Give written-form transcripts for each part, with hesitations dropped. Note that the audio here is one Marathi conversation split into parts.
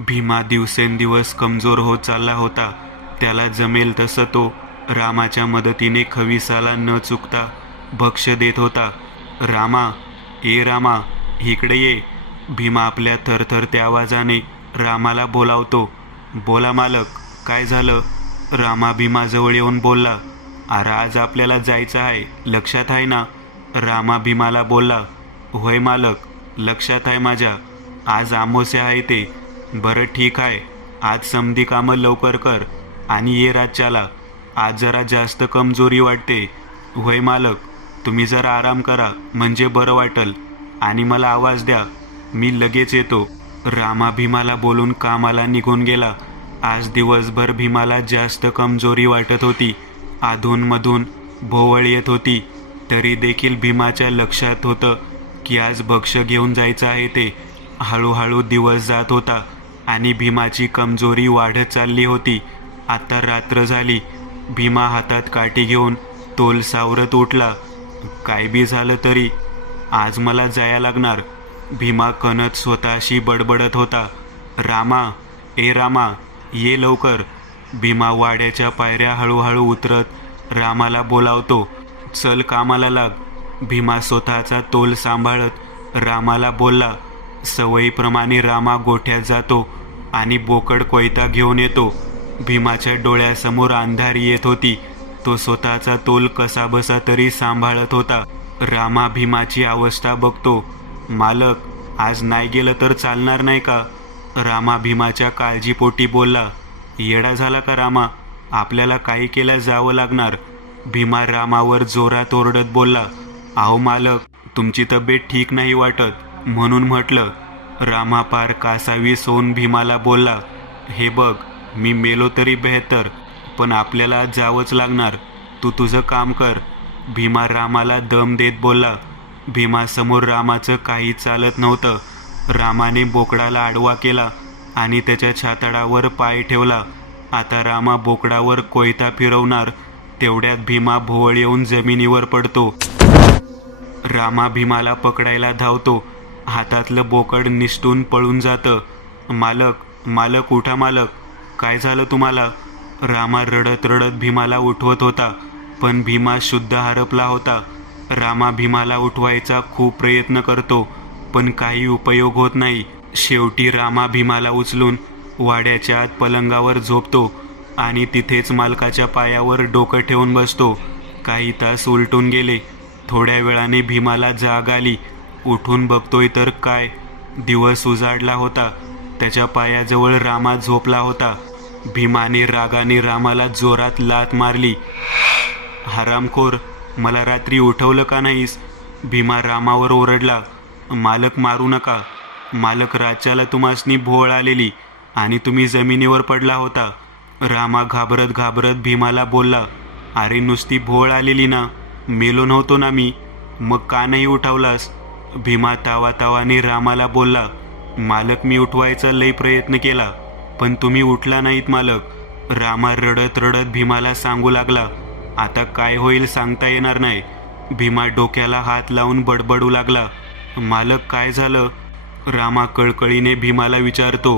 भीमा दिवसेंदिवस कमजोर होत चालला होता. त्याला जमेल तसं तो रामाच्या मदतीने खविसाला न चुकता भक्ष्य देत होता. रामा, ए रामा, इकडे ये. भीमा आपल्या थरथरत्या आवाजाने रामाला बोलावतो. बोला मालक, काय झालं? रामा भीमाजवळ येऊन बोलला. अरे आज आपल्याला जायचं आहे, लक्षात आहे ना? रामा भीमाला बोलला. होय मालक, लक्षात आहे माझ्या. आज अमावस्या आहे ते. बरं ठीक आहे, आज समधी कामं लवकर कर आणि ये राज्याला. आज जरा जास्त कमजोरी वाटते. होय मालक, तुम्ही जरा आराम करा म्हणजे बरं वाटेल आणि मला आवाज द्या, मी लगेच येतो. रामा भीमाला बोलून कामाला निघून गेला. आज दिवसभर भीमाला जास्त कमजोरी वाटत होती. अधूनमधून भोवळ येत होती. तरी देखील भीमाच्या लक्षात होतं की आज भक्ष्य घेऊन जायचं आहे ते. हळूहळू दिवस जात होता आणि भीमाची कमजोरी वाढत चालली होती. आता रात्र झाली. भीमा हातात काठी घेऊन तोल सावरत उठला. काय बी झालं तरी आज मला जाया लागणार. भीमा कणत स्वतःशी बडबडत होता. रामा, ए रामा, ये लवकर. भीमा वाड्याच्या पायऱ्या हळूहळू उतरत रामाला बोलावतो. चल कामाला लाग. भीमा स्वतःचा तोल सांभाळत रामाला बोलला. सवयीप्रमाणे रामा गोठ्यात जातो आणि बोकड कोयता घेऊन येतो. भीमाच्या डोळ्यासमोर अंधारी येत होती. तो स्वतःचा तोल कसाबसा तरी सांभाळत होता. रामा भीमाची अवस्था बघतो. मालक, आज नाही गेलं तर चालणार नाही का? रामा भीमाच्या काळजीपोटी बोलला. येडा झाला का रामा? आपल्याला काही केल्या जावं लागणार. भीमा रामावर जोरात ओरडत बोलला. अहो मालक, तुमची तब्येत ठीक नाही वाटत म्हणून म्हटलं. रामा पार कासावीस होऊन भीमाला बोलला. हे बघ, मी मेलो तरी बेहतर, पण आपल्याला जावंच लागणार. तू तुझं काम कर. भीमा रामाला दम देत बोलला. भीमासमोर रामाचं काही चालत नव्हतं. रामाने बोकडाला आडवा केला आणि त्याच्या छातडावर पाय ठेवला. आता रामा बोकडावर कोयता फिरवणार तेवढ्यात भीमा भोवळ येऊन जमिनीवर पडतो. रामा भीमाला पकडायला धावतो. हातातलं बोकड निसटून पळून जातं. मालक, मालक उठा मालक, काय झालं तुम्हाला? रामा रडत रडत भीमाला उठवत होता, पण भीमा शुद्ध हरपला होता. रामा भीमाला उठवायचा खूप प्रयत्न करतो, पण काही उपयोग होत नाही. शेवटी रामा भीमाला उचलून वाड्याच्या आत पलंगावर झोपतो आणि तिथेच मालकाच्या पायावर डोकं ठेवून बसतो. काही तास उलटून गेले. थोड्या वेळाने भीमाला जाग आली. उठून बघतोय तर काय, दिवस उजाडला होता. त्याच्या पायाजवळ रामा झोपला होता. भीमाने रागाने रामाला जोरात लाथ मारली. हरामखोर, मला रात्री उठवलं का नाहीस? भीमा रामावर ओरडला. मालक, मारू नका. मालक, राज्याला तुम्हासनी भोवळ आलेली आणि तुम्ही जमिनीवर पडला होता. रामा घाबरत घाबरत भीमाला बोलला. अरे नुसती भोवळ आलेली ना, मेलो नव्हतो ना मी, मग का नाही उठवलास? भीमा तावातावाने रामाला बोलला. मालक, मी उठवायचा लई प्रयत्न केला, पण तुम्ही उठला नाहीत मालक. रामा रडत रडत भीमाला सांगू लागला. आता काय होईल सांगता येणार नाही. भीमा डोक्याला हात लावून बडबडू लागला. मालक, काय झालं? रामा कळकळीने भीमाला विचारतो.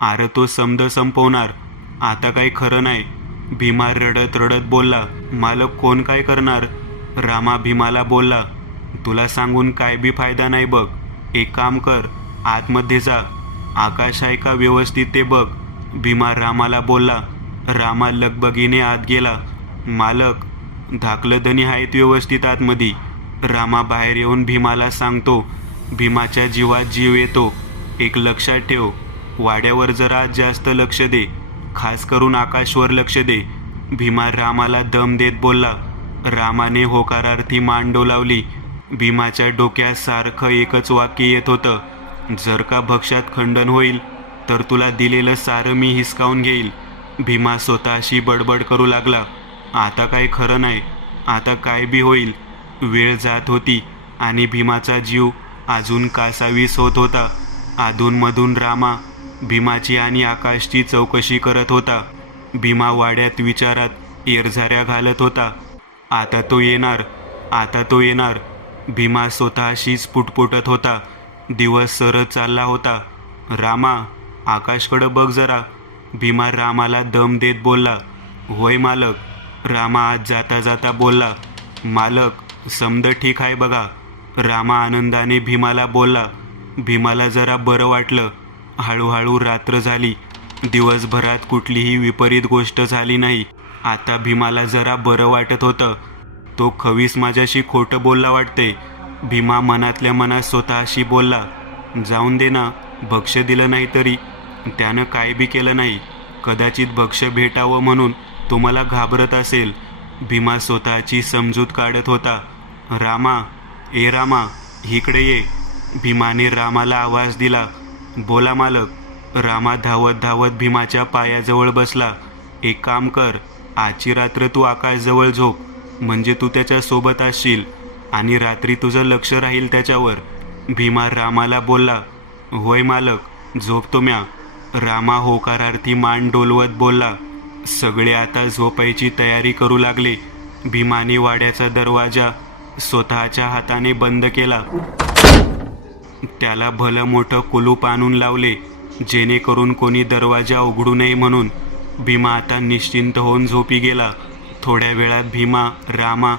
अरे तो समद संपवणार, आता काही खरं नाही. भीमा रडत रडत बोलला. मालक, कोण काय करणार? रामा भीमाला बोलला. तुला सांगून काय बी फायदा नाही बघ. एक काम कर, आतमध्ये जा. आकाश आहे का व्यवस्थित ते बघ. भीमा रामाला बोलला. रामा लगबगीने आत गेला. मालक, धाकलदनी आहेत व्यवस्थित आतमध्ये. रामा बाहेर येऊन भीमाला सांगतो. भीमाच्या जीवात जीव येतो. एक लक्षात ठेव, वाड्यावर जरा जास्त लक्ष दे, खास करून आकाशवर लक्ष दे. भीमा रामाला दम देत बोलला. रामाने होकारार्थी मान डोलावली. भीमाच्या डोक्यात सारखं एकच वाक्य येत होतं. जर का भक्ष्यात खंडन होईल तर तुला दिलेलं सारं मी हिसकावून घेईल. भीमा स्वतःशी बडबड करू लागला. आता काय खरं नाही, आता काय बी होईल. वेळ जात होती आणि भीमाचा जीव अजून कासावीस होत होता. अधूनमधून रामा भीमाची आणि आकाशची चौकशी करत होता. भीमा वाड्यात विचारात येरझाऱ्या घालत होता. आता तो येणार, आता तो येणार. भीमा स्वतःशीच पुटपुटत होता. दिवस सरत चालला होता. रामा, आकाशकडं बघ जरा. भीमा रामाला दम देत बोलला. होय मालक. रामा आज जाता जाता बोलला. मालक समद ठीक आहे बघा. रामा आनंदाने भीमाला बोलला. भीमाला जरा बरं वाटलं. हळूहळू रात्र झाली. दिवसभरात कुठलीही विपरीत गोष्ट झाली नाही. आता भीमाला जरा बरं वाटत होतं. तो खवीस माझ्याशी खोटं बोलला वाटते. भीमा मनातल्या मनात स्वतःशी बोलला. जाऊन दे ना, भक्ष दिलं नाही तरी. त्यानं काय बी केलं नाही. कदाचित भक्ष भेटावं म्हणून तो मला घाबरत असेल. भीमा स्वतःची समजूत काढत होता. रामा, ए रामा, इकडे ये. भीमाने रामाला आवाज दिला. बोला मालक. रामा धावत धावत भीमाच्या पायाजवळ बसला. एक काम कर, आजची रात्र तू आकाशजवळ झोप. म्हणजे तू त्याच्या सोबत असशील आणि रात्री तुझं लक्ष राहील त्याच्यावर. भीमा रामाला बोलला. होय मालक, झोपतो म्या. रामा होकारार्थी मान डोलवत बोलला. सगळे आता झोपायची तयारी करू लागले. भीमाने वाड्याचा दरवाजा स्वतःच्या हाताने बंद केला. त्याला भलं मोठं कुलूप आणून लावले, जेणेकरून कोणी दरवाजा उघडू नये म्हणून. भीमा आता निश्चिंत होऊन झोपी गेला. थोड्या वेळात भीमा, रामा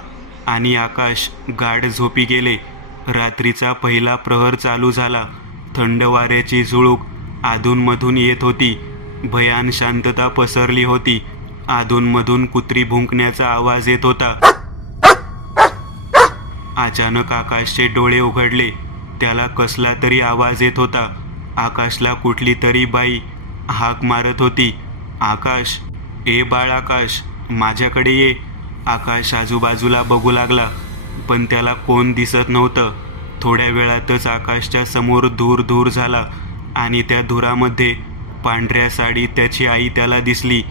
आणि आकाश गाढ झोपी गेले. रात्रीचा पहिला प्रहर चालू झाला. थंड वाऱ्याची झुळूक अधूनमधून येत होती. भयान शांतता पसरली होती. अधूनमधून कुत्री भुंकण्याचा आवाज येत होता. अचानक आकाशचे डोळे उघडले. त्याला कसला तरी आवाज येत होता. आकाशला कुठली तरी बाई हाक मारत होती. आकाश, ए बाळ आकाश, माझ्याकडे ये. आकाश आजूबाजूला बघू लागला, पण त्याला कोण दिसत नव्हतं. थोड्या वेळातच आकाशच्या समोर धूर धूर झाला आणि त्या धुरामध्ये पांढऱ्या साडीत त्याची आई त्याला दिसली.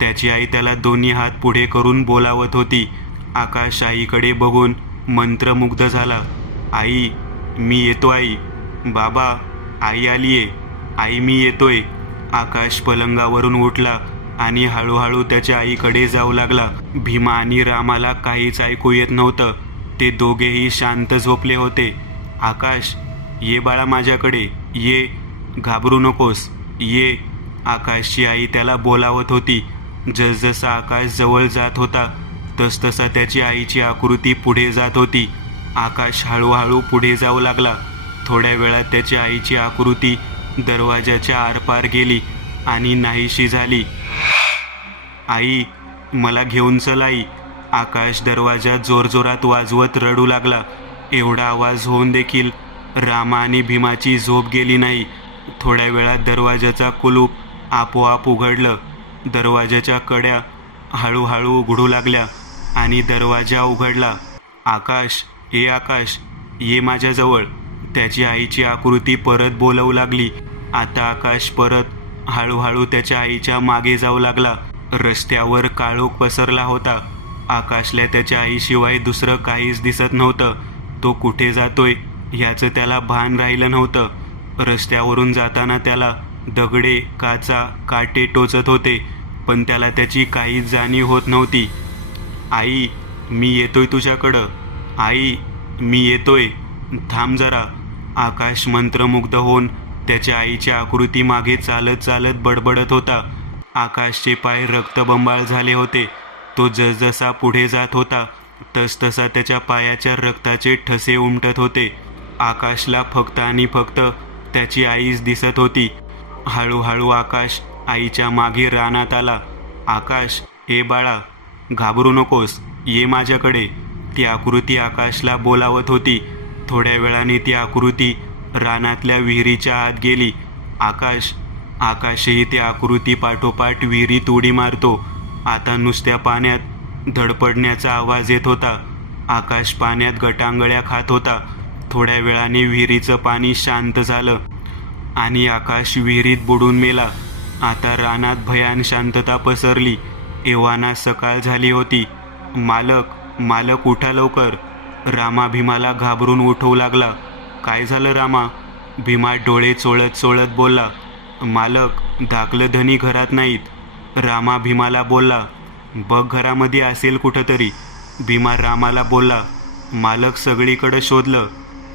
त्याची आई त्याला दोन्ही हात पुढे करून बोलावत होती. आकाश आईकडे बघून मंत्रमुग्ध झाला. आई, मी येतो आई. बाबा, आई आलीये. आई, मी येतोय. आकाश पलंगावरून उठला आणि हळूहळू त्याच्या आईकडे जाऊ लागला. भीमा आणि रामाला काहीच ऐकू येत नव्हतं. ते दोघेही शांत झोपले होते. आकाश, ये बाळा माझ्याकडे ये. घाबरू नकोस, ये. आकाशची आई त्याला बोलावत होती. जसजसा आकाश जवळ जात होता तसतसा त्याची आईची आकृती पुढे जात होती. आकाश हळूहळू पुढे जाऊ लागला. थोड्या वेळात त्याची आईची आकृती दरवाजाच्या आरपार गेली आणि नाहीशी झाली. आई, मला घेऊन चल आई. आकाश दरवाजा जोरजोरात वाजवत रडू लागला. एवढा आवाज होऊन देखील रामा आणि भीमाची झोप गेली नाही. थोड्या वेळात दरवाजाचा कुलूप आपोआप उघडलं. दरवाजाच्या कड्या हळूहळू उघडू लागल्या आणि दरवाजा उघडला. आकाश, ए आकाश, ये माझ्याजवळ. त्याची आईची आकृती परत बोलवू लागली. आता आकाश परत हळूहळू त्याच्या आईच्या मागे जाऊ लागला. रस्त्यावर काळोख पसरला होता. आकाशला त्याच्या आईशिवाय दुसरं काहीच दिसत नव्हतं. तो कुठे जातोय ह्याचं त्याला भान राहिलं नव्हतं. रस्त्यावरून जाताना त्याला दगडे, काचा, काटे टोचत होते, पण त्याला त्याची काहीच जाणीव होत नव्हती. आई, मी येतोय तुझ्याकडं. आई, मी येतोय. थांब जरा. आकाश मंत्रमुग्ध होऊन त्याच्या आईच्या आकृती मागे चालत चालत बडबडत होता. आकाशचे पाय रक्तबंबाळ झाले होते. तो जसजसा पुढे जात होता तसतसा त्याच्या पायाच्या रक्ताचे ठसे उमटत होते. आकाशला फक्त आणि फक्त त्याची आईच दिसत होती. हळूहळू आकाश आईच्या मागे रानात आला. आकाश, ए बाळा, घाबरू नकोस, ये माझ्याकडे. ती आकृती आकाशला बोलावत होती. थोड्या वेळाने ती आकृती रानातल्या विहिरीच्या आत गेली. आकाशही त्या आकृती पाठोपाठ विहिरीत उडी मारतो. आता नुसत्या पाण्यात धडपडण्याचा आवाज येत होता. आकाश पाण्यात गटांगळ्या खात होता. थोड्या वेळाने विहिरीचं पाणी शांत झालं आणि आकाश विहिरीत बुडून मेला. आता रानात भयान शांतता पसरली. एव्हाना सकाळ झाली होती. मालक उठा लवकर. रामा भीमाला घाबरून उठवू लागला. काय झालं रामा? भीमा डोळे चोळत चोळत बोलला. मालक, धाकलं धनी घरात नाहीत. रामा भीमाला बोलला. बघ घरामध्ये असेल कुठंतरी. भीमा रामाला बोलला. मालक, सगळीकडं शोधलं.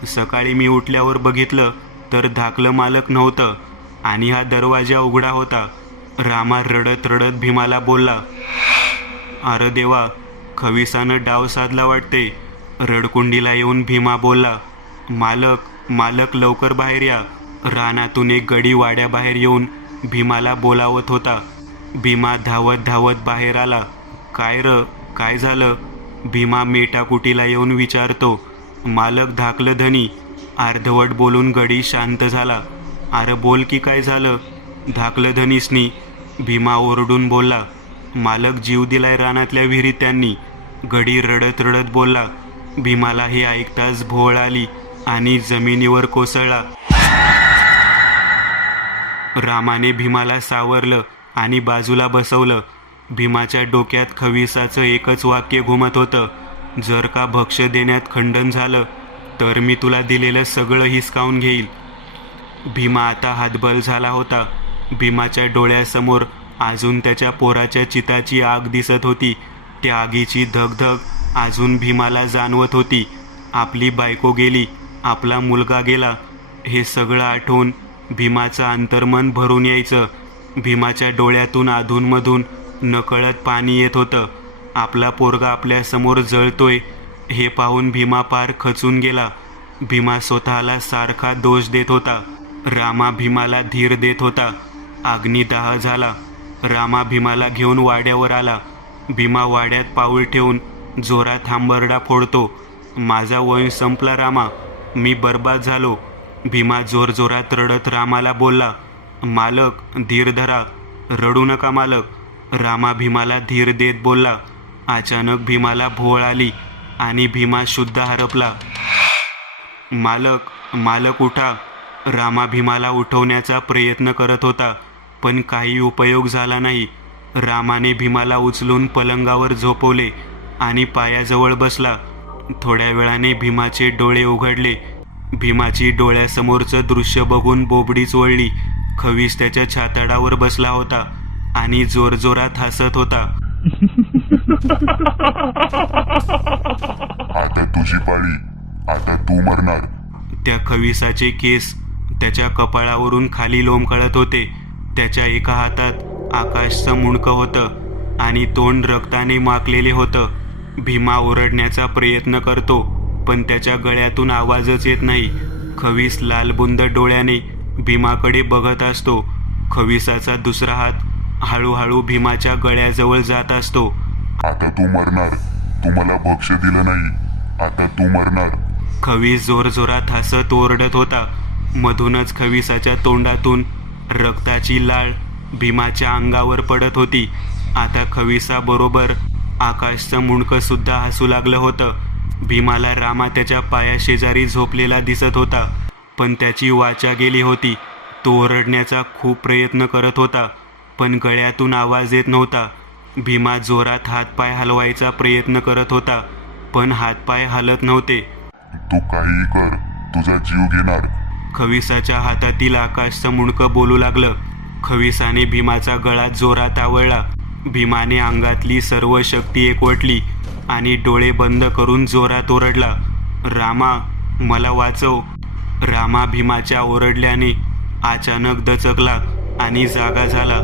सकाळी मी उठल्यावर बघितलं तर धाकलं मालक नव्हतं आणि हा दरवाजा उघडा होता. रामा रडत रडत भीमाला बोलला, अरे देवा, खविसानं डाव साधला वाटते. रडकुंडीला येऊन भीमा बोलला, मालक मालक लवकर बाहेर या. रानातून एक गडी वाड्याबाहेर येऊन भीमाला बोलावत होता. भीमा धावत धावत बाहेर आला. काय झालं? भीमा मेटाकुटीला येऊन विचारतो. मालक धाकलं धनी. अर्धवट बोलून गडी शांत झाला. अरे बोल की काय झालं? धाकलं धनीसनी. भीमा ओरडून बोलला, मालक जीव दिलाय रानातल्या विहिरीत त्यांनी. गडी रडत रडत बोलला. भीमाला हे ऐकताच भोळ आली आणि जमिनीवर कोसळला. रामाने भीमाला सावरलं आणि बाजूला बसवलं. भीमाच्या डोक्यात खविसाचं एकच वाक्य घुमत होतं, जर का भक्ष देण्यात खंडन झालं तर मी तुला दिलेलं सगळं हिसकावून घेईल. भीमा आता हातबल झाला होता. भीमाच्या डोळ्यासमोर अजून त्याच्या पोराच्या चिताची आग दिसत होती. त्या आगीची धगधग अजून भीमाला जाणवत होती. आपली बायको गेली, आपला मुलगा गेला, हे सगळं आठवून भीमाचं अंतर्मन भरून यायचं. भीमाच्या डोळ्यातून अधूनमधून नकळत पाणी येत होतं. आपला पोरगा आपल्यासमोर जळतोय हे पाहून भीमा पार खचून गेला. भीमा स्वतःला सारखा दोष देत होता. रामा भीमाला धीर देत होता. अग्निदाह झाला. रामा भीमाला घेऊन वाड्यावर आला. भीमा वाड्यात पाऊल ठेवून जोरात हांबरडा फोडतो, माझा वंश संपला रामा, मी बर्बाद झालो. भीमा जोरजोरात रडत रामाला बोलला, मालक धीर धरा, रडू नका मालक. रामा भीमाला धीर देत बोलला. अचानक भीमाला भोळ आली आणि भीमा शुद्ध हरपला. मालक मालक उठा. रामा भीमाला उठवण्याचा प्रयत्न करत होता, पण काही उपयोग झाला नाही. रामाने भीमाला उचलून पलंगावर झोपवले आणि पायाजवळ बसला. थोड्या वेळाने भीमाचे डोळे उघडले. भीमाची डोळ्यासमोरचं दृश्य बघून बोबडीच वळली. खवीस त्याच्या छाताडावर बसला होता आणि जोरजोरात हसत होता. आता तुझी पाळी, आता तू मरणार. त्या खविसाचे केस त्याच्या कपाळावरून खाली लोंबकळत होते. त्याच्या एका हातात आकाशचं मुंडकं होतं आणि तोंड रक्ताने माखलेले होतं. भीमा ओरडण्याचा प्रयत्न करतो, पण त्याच्या गळ्यातून आवाजच येत नाही. खवीस लालबुंद डोळ्याने भीमाकडे बघत असतो. खविसाचा दुसरा हात हळूहळू भीमाच्या गळ्याजवळ जात असतो. आता तू मरणार, तू मला भक्ष दिलं नाही, आता तू मरणार. खवीस जोरजोरात हसत ओरडत होता. मधूनच खविसाच्या तोंडातून रक्ताची लाळ भीमाच्या अंगावर पडत होती. आता खविसाबरोबर आकाशचं मुंडकं सुद्धा हसू लागलं होतं. भीमाला रामा त्याच्या पायाशेजारी झोपलेला दिसत होता, पण त्याची वाचा गेली होती. तो ओरडण्याचा खूप प्रयत्न करत होता, पण गळ्यातून आवाज येत नव्हता. भीमा जोरात हातपाय हलवायचा प्रयत्न करत होता, पण हातपाय हलत नव्हते. तू काहीही कर, तुझा जीव घेणार. खविसाच्या हातातील आकाशचं मुंडकं बोलू लागलं. खविसाने भीमाचा गळा जोरात आवळला. भीमाने अंगातली सर्व शक्ती एकवटली आणि डोळे बंद करून जोरात ओरडला, रामा मला वाचव. रामा भीमाच्या ओरडल्याने अचानक दचकला आणि जागा झाला.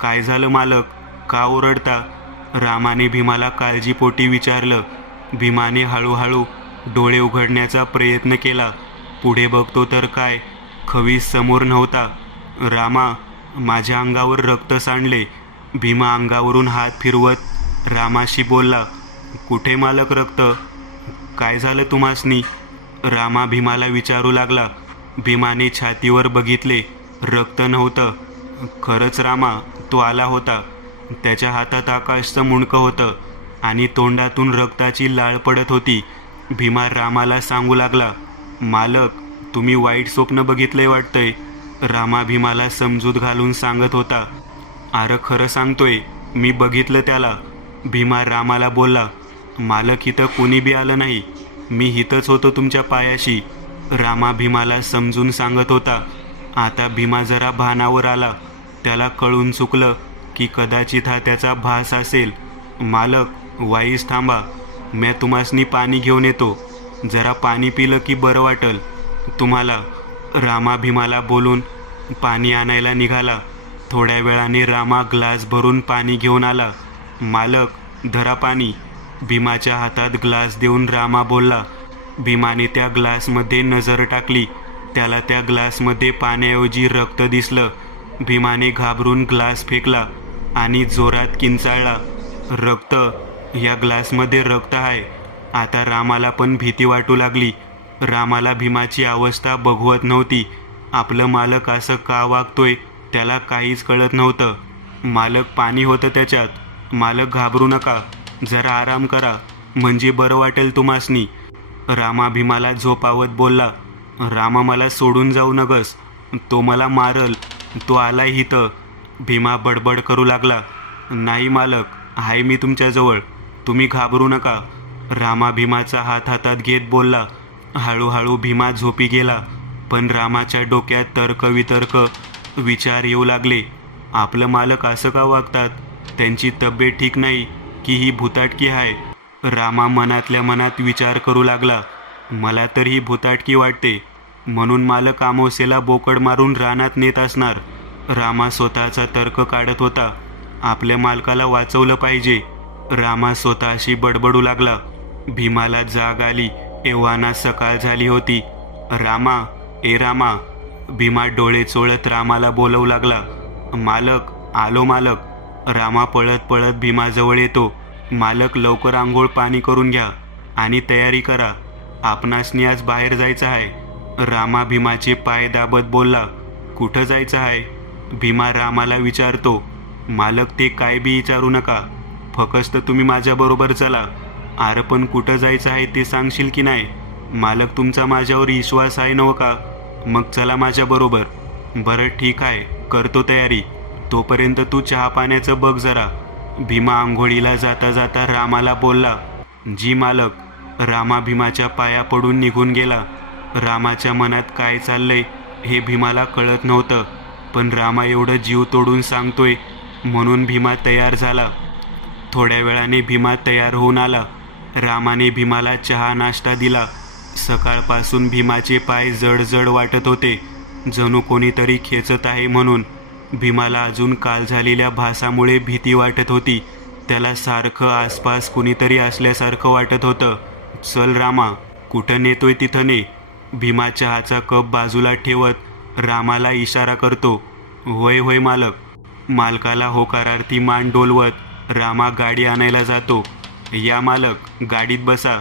काय झालं मालक, का ओरडता? रामाने भीमाला काळजीपोटी विचारलं. भीमाने हळूहळू डोळे उघडण्याचा प्रयत्न केला. पुढे बघतो तर काय, खवीस समोर नव्हता. रामा, माझ्या अंगावर रक्त सांडले. भीमा अंगावरून हात फिरवत रामाशी बोलला, कुठे मालक रक्त? काय झालं तुम्हासनी? रामा भीमाला विचारू लागला. भीमाने छातीवर बघितले, रक्त नव्हतं. खरंच रामा, तो आला होता. त्याच्या हातात आकाशचं मुंडकं होतं आणि तोंडातून रक्ताची लाळ पडत होती. भीमा रामाला सांगू लागला, मालक तुम्ही वाईट स्वप्न बघितलंय वाटतंय. रामा भीमाला समजूत घालून सांगत होता. अरे खरं सांगतोय, मी बघितलं त्याला. भीमा रामाला बोलला, मालक इथं कोणी बी आलं नाही, मी इथंच होतो तुमच्या पायाशी. रामा भीमाला समजून सांगत होता. आता भीमा जरा भानावर आला. त्याला कळून चुकलं की कदाचित हा त्याचा भास असेल. मालक वाईस थांबा, मी तुम्हासनी पाणी घेऊन येतो. जरा पाणी पिलं की बरं वाटल तुम्हाला. रामा भीमाला बोलून पाणी आणायला निघाला. थोड्या वेळाने रामा ग्लास भरून पाणी घेऊन आला. मालक, धरा पाणी. भीमाच्या हातात ग्लास देऊन रामा बोलला. भीमाने त्या ग्लासमध्ये नजर टाकली. त्याला त्या ग्लासमध्ये पाण्याऐवजी रक्त दिसलं. भीमाने घाबरून ग्लास फेकला आणि जोरात किंचाळला. रक्त! या ग्लासमध्ये रक्त आहे. आता रामाला पण भीती वाटू लागली. रामाला भीमाची अवस्था बघवत नव्हती. आपलं मालक असं का वागतोय त्याला काहीच कळत नव्हतं. मालक, पाणी होतं त्याच्यात. मालक, घाबरू नका, जरा आराम करा, म्हणजे बरं वाटेल तुम्हासनी. रामा भीमाला झोपावत बोलला. रामा, मला सोडून जाऊ नगस, तो मला मारल, तो आलाय इथं. भीमा बडबड करू लागला. नाही मालक, आहे मी तुमच्याजवळ, तुम्ही घाबरू नका. रामा भीमाचा हात हातात घेत बोलला. हळूहळू भीमा झोपी गेला. पण रामाच्या डोक्यात तर्कवितर्क विचार येऊ लागले. आपलं मालक असं का वागतात? त्यांची तब्येत ठीक नाही की ही भुताटकी आहे? रामा मनातल्या मनात विचार करू लागला. मला तर ही भुताटकी वाटते, म्हणून मालक अमावस्येला बोकड मारून रानात नेत असणार. रामा स्वतःचा तर्क काढत होता. आपल्या मालकाला वाचवलं पाहिजे. रामा स्वतःशी बडबडू लागला. भीमाला जाग आली. एव्हाना सकाळ झाली होती. रामा, ए रामा! भीमा डोळे चोळत रामाला बोलवू लागला. मालक, आलो मालक. रामा पळत पळत भीमाजवळ येतो. मालक, लवकर आंघोळ पाणी करून घ्या आणि तयारी करा, आपणासनी आज बाहेर जायचं आहे. रामा भीमाचे पाय दाबत बोलला. कुठं जायचं आहे? भीमा रामाला विचारतो. मालक, ते काय बी विचारू नका, फक्त तुम्ही माझ्याबरोबर चला. अरे पण कुठं जायचं आहे ते सांगशील की नाही? मालक, तुमचा माझ्यावर विश्वास आहे नव्ह का? मग चला माझ्याबरोबर. बरं ठीक आहे, करतो तयारी. तोपर्यंत तू चहा पाण्याचं बघ जरा. भीमा आंघोळीला जाता जाता रामाला बोलला. जी मालक. रामा भीमाच्या पाया पडून निघून गेला. रामाच्या मनात काय चाललंय हे भीमाला कळत नव्हतं, पण रामा एवढं जीव तोडून सांगतोय म्हणून भीमा तयार झाला. थोड्या वेळाने भीमा तयार होऊन आला. रामाने भीमाला चहा नाश्ता दिला. सकाळपासून भीमाचे पाय जड वाटत होते, जणू कोणीतरी खेचत आहे म्हणून. भीमाला अजून काल झालेल्या भासामुळे भीती वाटत होती. त्याला सारखं आसपास कुणीतरी असल्यासारखं वाटत होतं. चल रामा, कुठं नेतोय तिथं ने. भीमा चहाचा कप बाजूला ठेवत रामाला इशारा करतो. होय होय मालक. मालकाला होकारार्थी मान डोलवत रामा गाडी आणायला जातो. या मालक, गाडीत बसा.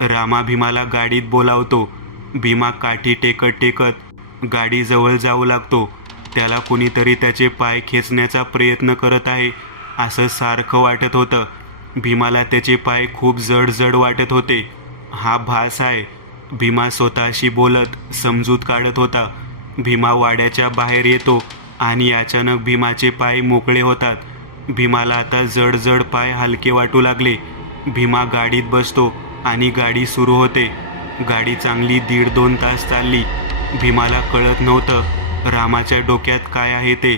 रामा भीमाला गाडीत बोलावतो. भीमा काठी टेकत टेकत गाडीजवळ जाऊ लागतो. त्याला कुणीतरी त्याचे पाय खेचण्याचा प्रयत्न करत आहे असं सारखं वाटत होतं. भीमाला त्याचे पाय खूप जड वाटत होते. हा भास आहे, भीमा स्वतःशी बोलत समजूत काढत होता. भीमा वाड्याच्या बाहेर येतो आणि अचानक भीमाचे पाय मोकळे होतात. भीमाला आता जड पाय हलके वाटू लागले. भीमा गाडीत बसतो आणि गाडी सुरू होते. गाडी चांगली 1.5-2 तास चालली. भीमाला कळत नव्हतं रामाच्या डोक्यात काय आहे ते,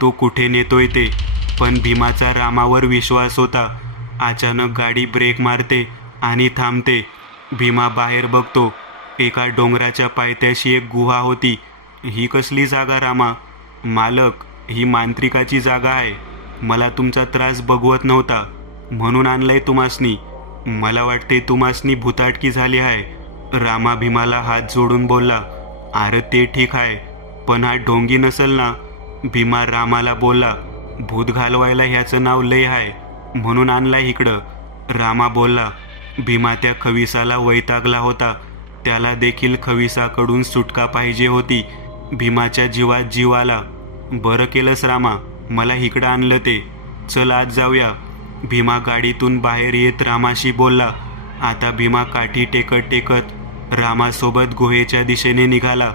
तो कुठे नेतोय ते. पण भीमाचा रामावर विश्वास होता. अचानक गाडी ब्रेक मारते आणि थांबते. भीमा बाहेर बघतो. एका डोंगराच्या पायथ्याशी एक गुहा होती. ही कसली जागा रामा? मालक, ही मांत्रिकाची जागा आहे. मला तुमचा त्रास बघवत नव्हता म्हणून आणलाय तुम्हासनी. मला वाटते तुम्हासनी भुताटकी झाली आहे. रामा भीमाला हात जोडून बोलला. अरे ते ठीक आहे, पण हा ढोंगी नसल ना? भीमा रामाला बोलला. भूत घालवायला ह्याचं नाव लय आहे म्हणून आणलाय इकडं. रामा बोलला. भीमा त्या खविसाला वैतागला होता. त्याला देखील खविसाकडून सुटका पाहिजे होती. भीमाच्या जीवात जीव आला. बरं केलंस रामा, मला इकडं आणलं ते. चल आज जाऊया. भीमा गाडीतून बाहेर येत रामाशी बोलला. आता भीमा काठी टेकत टेकत रामासोबत गुहेच्या दिशेने निघाला.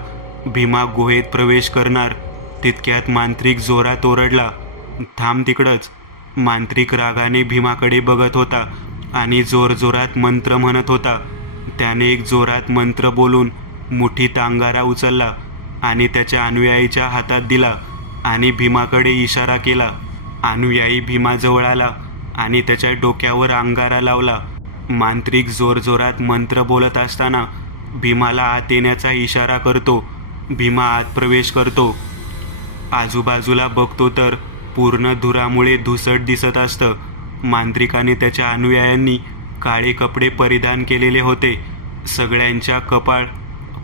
भीमा गुहेत प्रवेश करणार तितक्यात मांत्रिक जोरात ओरडला. थांब तिकडंच. मांत्रिक रागाने भीमाकडे बघत होता आणि जोरजोरात मंत्र म्हणत होता. त्याने एक जोरात मंत्र बोलून मुठीत अंगारा उचलला आणि त्याच्या अनुयायीच्या हातात दिला आणि भीमाकडे इशारा केला. अनुयायी भीमाजवळ आला आणि त्याच्या डोक्यावर अंगारा लावला. मांत्रिक जोरजोरात मंत्र बोलत असताना भीमाला आत येण्याचा इशारा करतो. भीमा आत प्रवेश करतो. आजूबाजूला बघतो तर पूर्ण धुरामुळे धुसट दिसत असतं. मांत्रिकाने त्याच्या अनुयायांनी काळे कपडे परिधान केलेले होते. सगळ्यांच्या कपाळ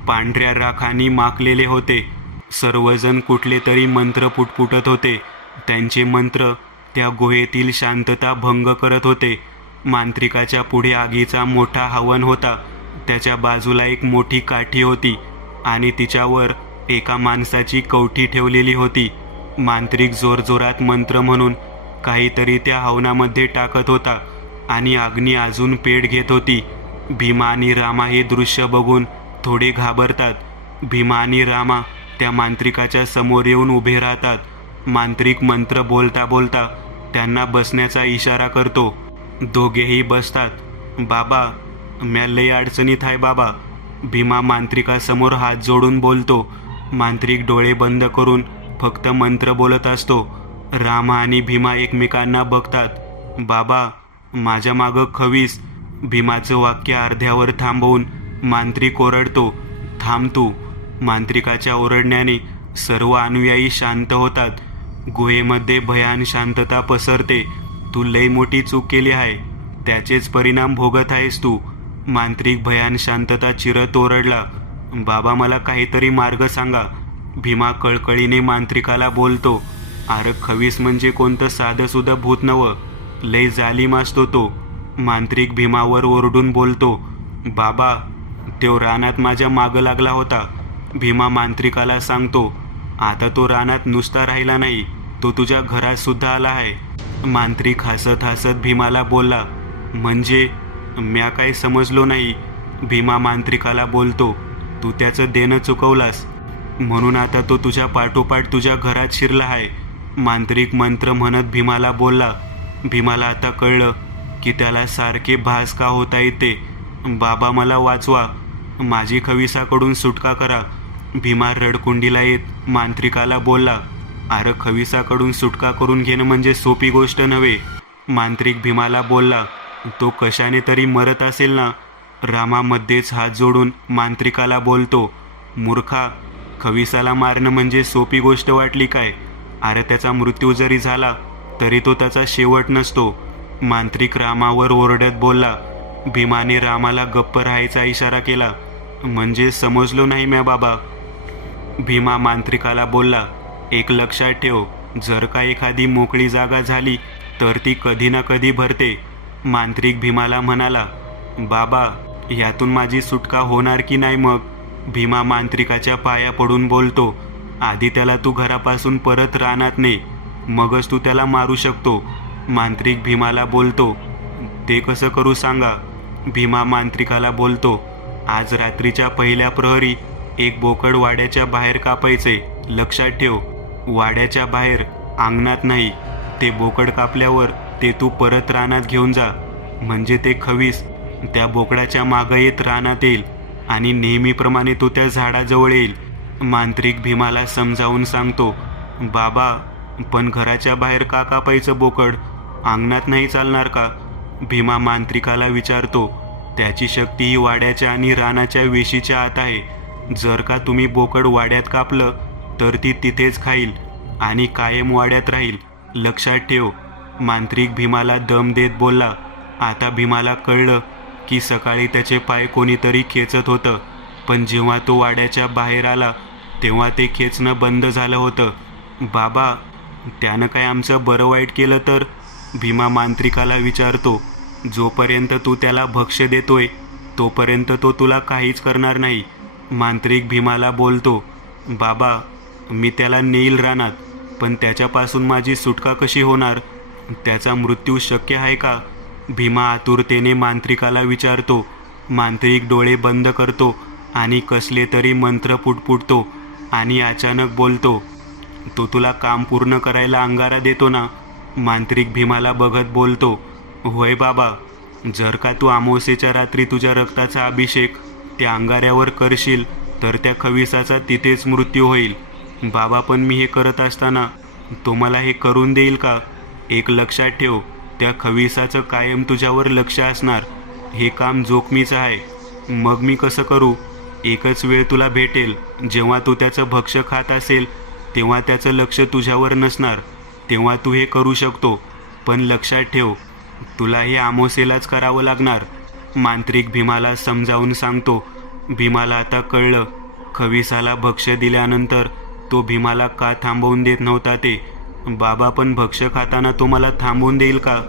पांढऱ्या राखांनी माखलेले होते. सर्वजण कुठले तरी मंत्र पुटपुटत होते. त्यांचे मंत्र त्या गुहेतील शांतता भंग करत होते. मांत्रिकाच्या पुढे आगीचा मोठा हवन होता. त्याच्या बाजूला एक मोठी काठी होती आणि तिच्यावर एका माणसाची कवठी ठेवलेली होती. मांत्रिक जोरजोरात मंत्र म्हणून काहीतरी त्या हवनामध्ये टाकत होता आणि अग्नी अजून पेट घेत होती. भीमा आणि रामा हे दृश्य बघून थोडे घाबरतात. भीमा आणि रामा त्या मांत्रिकाच्या समोर येऊन उभे राहतात. मांत्रिक मंत्र बोलता बोलता त्यांना बसण्याचा इशारा करतो. दोघेही बसतात. बाबा, म्या लय अडचणीत आहे बाबा. भीमा मांत्रिकासमोर हात जोडून बोलतो. मांत्रिक डोळे बंद करून फक्त मंत्र बोलत असतो. रामा आणि भीमा एकमेकांना बघतात. बाबा, माझ्या मागं खवीस. भीमाचं वाक्य अर्ध्यावर थांबवून मांत्रिक ओरडतो, थांब तू. मांत्रिकाच्या ओरडण्याने सर्व अनुयायी शांत होतात. गुहेमध्ये भयान शांतता पसरते. तू लई मोठी चूक केली आहे, त्याचेच परिणाम भोगत आहेस तू. मांत्रिक भयान शांतता चिरत ओरडला, बाबा मला काहीतरी मार्ग सांगा. भीमा कळकळीने मांत्रिकाला बोलतो, अरे खवीस म्हणजे कोणतं साधंसुद्धा भूत नवं, लय जालीम असतो तो. मांत्रिक भीमावर ओरडून बोलतो, बाबा तो रानात माझ्या मागं लागला होता. भीमा मांत्रिकाला सांगतो, आता तो रानात नुसता राहिला नाही, तो तुझ्या घरात सुद्धा आला आहे. मांत्रिक हसत हसत भीमाला बोलला, म्हणजे म्या काही समजलो नाही. भीमा मांत्रिकाला बोलतो, तू त्याचं देणं चुकवलास म्हणून आता तो तुझ्या पाठोपाठ तुझ्या घरात शिरला आहे. मांत्रिक मंत्र म्हणत भीमाला बोलला. भीमाला आता कळलं की त्याला सारखे भास का होता येते. बाबा मला वाचवा, माझी खविसाकडून सुटका करा. भीमा रडकुंडीला येत मांत्रिकाला बोलला, अरे खविसाकडून सुटका करून घेणं म्हणजे सोपी गोष्ट नव्हे. मांत्रिक भीमाला बोलला, तो कशाने तरी मरत असेल ना. रामा मध्येच हात जोडून मांत्रिकाला बोलतो, मूर्खा, खविसाला मारणं म्हणजे सोपी गोष्ट वाटली काय. अरे त्याचा मृत्यू जरी झाला तरी तो त्याचा शेवट नसतो. मांत्रिक रामावर ओरडत बोलला. भीमाने रामाला गप्प राहायचा इशारा केला, म्हणजे समजलो नाही म्या बाबा. भीमा मांत्रिकाला बोलला, एक लक्षात ठेव, जर का एखादी मोकळी जागा झाली तर ती कधी ना कधी भरते. मांत्रिक भीमाला म्हणाला, बाबा यातून माझी सुटका होणार की नाही मग. भीमा मांत्रिकाच्या पाया पडून बोलतो, आधी त्याला तू घरापासून परत रानात ने, मगच तू त्याला मारू शकतो. मांत्रिक भीमाला बोलतो, ते कसं करू सांगा. भीमा मांत्रिकाला बोलतो, आज रात्रीच्या पहिल्या प्रहरी एक बोकड वाड्याच्या बाहेर कापायचे, लक्षात ठेव. वाड्याच्या बाहेर, अंगणात नाही. ते बोकड कापल्यावर ते तू परत रानात घेऊन जा, म्हणजे ते खवीस त्या बोकडाच्या मागं येत रानात येईल आणि नेहमीप्रमाणे तो त्या झाडाजवळ येईल. मांत्रिक भीमाला समजावून सांगतो, बाबा पण घराच्या बाहेर का कापायचं बोकड, अंगणात नाही चालणार का. भीमा मांत्रिकाला विचारतो, त्याची शक्ती ही वाड्याच्या आणि रानाच्या वेशीच्या आत आहे. जर का तुम्ही बोकड वाड्यात कापलं तर ती तिथेच खाईल आणि कायम वाड्यात राहील, लक्षात ठेव. मांत्रिक भीमाला दम देत बोलला. आता भीमाला कळलं की सकाळी त्याचे पाय कोणीतरी खेचत होतं, पण जेव्हा तो वाड्याच्या बाहेर आला तेव्हा ते खेचणं बंद झालं होतं. बाबा त्यानं काय आमचं बरं वाईट केलं तर. भीमा मांत्रिकाला विचारतो, जोपर्यंत तू त्याला भक्ष्य देतोय तोपर्यंत तो तुला काहीच करणार नाही. मांत्रिक भीमाला बोलतो, बाबा मी त्याला नेईल रानात, पण त्याच्यापासून माझी सुटका कशी होणार, त्याचा मृत्यू शक्य आहे का. भीमा आतुरतेने मांत्रिकाला विचारतो. मांत्रिक डोळे बंद करतो आणि कसले तरी मंत्र पुटपुटतो आणि अचानक बोलतो, तो तुला काम पूर्ण करायला अंगारा देतो ना. मांत्रिक भीमाला बघत बोलतो, होय बाबा, जर का तू अमावस्येच्या रात्री तुझ्या रक्ताचा अभिषेक त्या अंगाऱ्यावर करशील तर त्या खविसाचा तिथेच मृत्यू होईल. बाबा पण मी हे करत असताना तो मला हे करून देईल का. एक लक्षात ठेव, त्या खविसाचं कायम तुझ्यावर लक्ष असणार. हे काम जोखमीचं आहे, मग मी कसं करू. एकच वेळ तुला भेटेल जेव्हा तू त्याचं भक्ष्य खात असेल, तेव्हा त्याचं लक्ष तुझ्यावर नसणार, तेव्हा तू हे करू शकतो. पण लक्षात ठेव, तुला हे आमोसेलाच करावं लागणार. मांत्रिक भीमाला समजावून सांगतो. भीमाला आता कळलं, खविसाला भक्ष्य दिल्यानंतर तो भीमाला का थांबवून देत नव्हता ते. बाबा पण भक्ष्य खाताना तो मला थांबवून देईल का?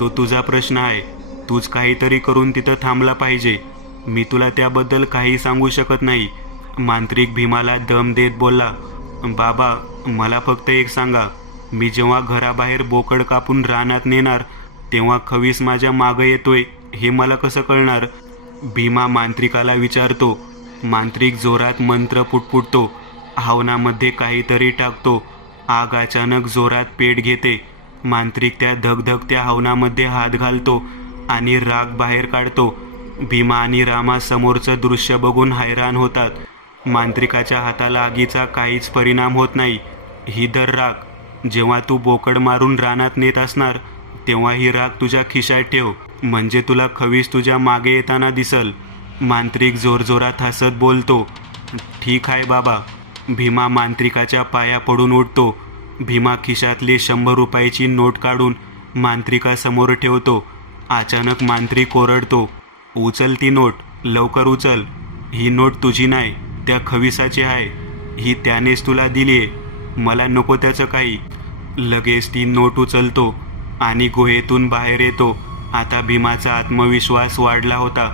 तो तुझा प्रश्न आहे. तूच काहीतरी करून तिथं थांबला पाहिजे. मी तुला त्याबद्दल काही सांगू शकत नाही. मांत्रिक भीमाला दम देत बोलला. बाबा, मला फक्त एक सांगा, मी जेव्हा घराबाहेर बोकड कापून रानात नेणार तेव्हा खवीस माझ्या मागं येतोय हे मला कसं कळणार? भीमा मांत्रिकाला विचारतो. मांत्रिक जोरात मंत्र पुटपुटतो. हवनामध्ये काहीतरी टाकतो. आग अचानक जोरात पेट घेते. मांत्रिक त्या धगधगत्या हवनामध्ये हात घालतो आणि राग बाहेर काढतो. भीमा आणि रामा समोरचं दृश्य बघून हैराण होतात. मांत्रिकाच्या हाताला आगीचा काहीच परिणाम होत नाही. ही धर राग. जेव्हा तू बोकड मारून रानात नेत असणार तेव्हा ही राग तुझ्या खिशात ठेव, म्हणजे तुला खवीस तुझ्या मागे येताना दिसल. मांत्रिक जोरजोरात हसत बोलतो. ठीक आहे बाबा. भीमा मांत्रिकाच्या पाया पडून उठतो. भीमा खिशातली 100 रुपयाची नोट काढून मांत्रिकासमोर ठेवतो. अचानक मांत्रिक ओरडतो. उचल ती नोट, लवकर उचल. ही नोट तुझी नाही, त्या खविसाची आहे. ही त्यानेच तुला दिली आहे. मला नको त्याचं काही. लगेच ती नोट उचलतो आणि गुहेतून बाहेर येतो. आता भीमाचा आत्मविश्वास वाढला होता.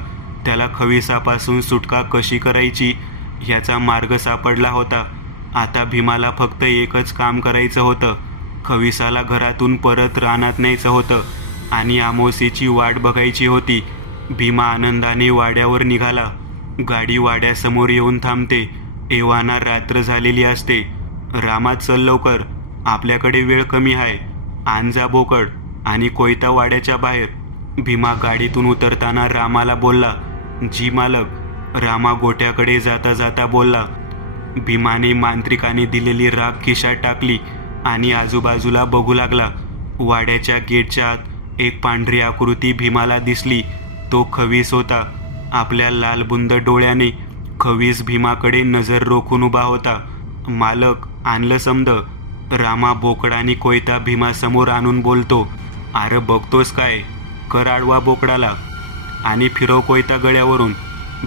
त्याला खविसापासून सुटका कशी करायची ह्याचा मार्ग सापडला होता. आता भीमाला फक्त एकच काम करायचं होतं. खविसाला घरातून परत रानात न्यायचं होतं आणि अमावास्येची वाट बघायची होती. भीमा आनंदाने वाड्यावर निघाला. गाडी वाड्यासमोर येऊन थांबते. एव्हाना रात्र झालेली असते. रामा, चल लवकर, आपल्याकडे वेळ कमी आहे. आण जा बोकड आणि कोयता वाड्याच्या बाहेर. भीमा गाडीतून उतरताना रामाला बोलला. जी मालक. रामा गोट्याकडे जाता जाता बोलला. भीमाने मांत्रिकाने दिलेली राख खिशात टाकली आणि आजूबाजूला बघू लागला. वाड्याच्या गेटच्या आत एक पांढरी आकृती भीमाला दिसली. तो खवीस होता. आपल्या लालबुंद डोळ्याने खवीस भीमाकडे नजर रोखून उभा होता. मालक, आणलं समद. रामा बोकड आणि कोयता भीमासमोर आणून बोलतो. अरे बघतोस काय? कर आडवा बोकडाला आणि फिरव कोयता गळ्यावरून.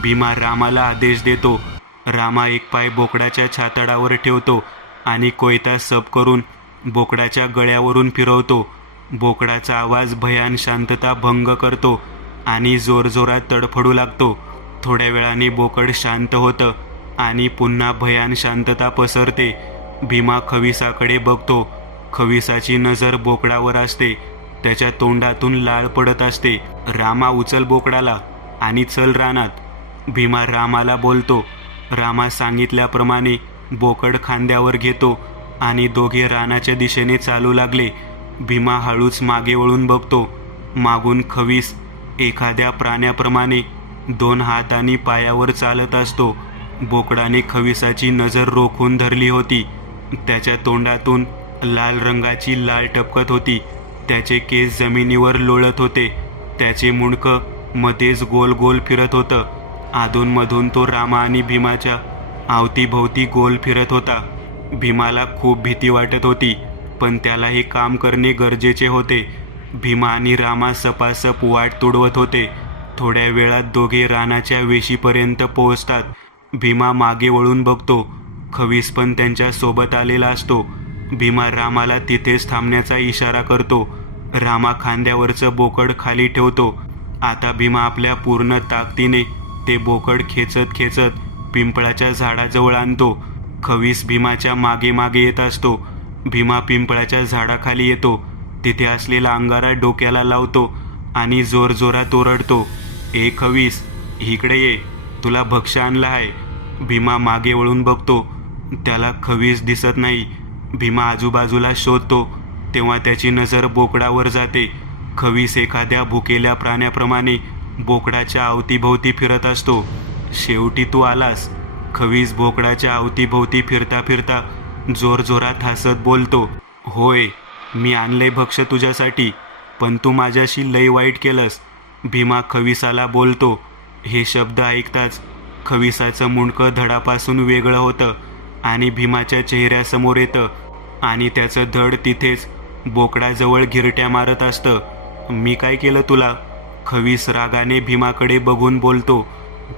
भीमा रामाला आदेश देतो. रामा एक पाय बोकडाच्या छातडावर ठेवतो आणि कोयता सप करून बोकडाच्या गळ्यावरून फिरवतो. बोकडाचा आवाज भयान शांतता भंग करतो आणि जोरजोरात तडफडू लागतो. थोड्या वेळाने बोकड शांत होतं आणि पुन्हा भयान शांतता पसरते. भीमा खविसाकडे बघतो. खविसाची नजर बोकडावर असते. त्याच्या तोंडातून लाळ पडत असते. रामा, उचल बोकडाला आणि चल रानात. भीमा रामाला बोलतो. रामा सांगितल्याप्रमाणे बोकड खांद्यावर घेतो आणि दोघे रानाच्या दिशेने चालू लागले. भीमा हळूच मागे वळून बघतो. मागून खवीस एखाद्या प्राण्याप्रमाणे 2 हात आणि पायावर चालत असतो. बोकडाने खविसाची नजर रोखून धरली होती. त्याच्या तोंडातून लाल रंगाची लाळ टपकत होती. त्याचे केस जमिनीवर लोळत होते. त्याचे मुंडकं मध्येच गोल गोल फिरत होतं. अधूनमधून तो रामा आणि भीमाच्या अवतीभोवती गोल फिरत होता. भीमाला खूप भीती वाटत होती, पण त्याला हे काम करणे गरजेचे होते. भीमा आणि रामा सपासप वाट तुडवत होते. थोड्या वेळात दोघे रानाच्या वेशीपर्यंत पोहोचतात. भीमा मागे वळून बघतो. खवीस पण त्यांच्या सोबत आलेला असतो. भीमा रामाला तिथेच थांबण्याचा इशारा करतो. रामा खांद्यावरचं बोकड खाली ठेवतो. आता भीमा आपल्या पूर्ण ताकदीने ते बोकड खेचत खेचत पिंपळाच्या झाडाजवळ आणतो. खवीस भीमाच्या मागे मागे येत असतो. भीमा पिंपळाच्या झाडाखाली येतो. तिथे असलेला अंगारा डोक्याला लावतो आणि जोरजोरात ओरडतो. ए खवीस, इकडे ये, तुला भक्ष्य आणलं आहे. भीमा मागे वळून बघतो. त्याला खवीस दिसत नाही. भीमा आजूबाजूला शोधतो. तेव्हा त्याची नजर बोकडावर जाते. खवीस एखाद्या भुकेल्या प्राण्याप्रमाणे बोकडाच्या अवतीभोवती फिरत असतो. शेवटी तू आलास. खवीस बोकडाच्या अवतीभोवती फिरता फिरता जोरजोरात हसत बोलतो. होय, मी आणले भक्ष्य तुझ्यासाठी, पण तू माझ्याशी लय वाईट केलंस. भीमा खविसाला बोलतो. हे शब्द ऐकताच खविसाचं मुंडकं धडापासून वेगळं होतं आणि भीमाच्या चेहऱ्यासमोर येतं आणि त्याचं धड तिथेच बोकडाजवळ गिरट्या मारत असतं. मी काय केलं तुला? खवीस रागाने भीमाकडे बघून बोलतो.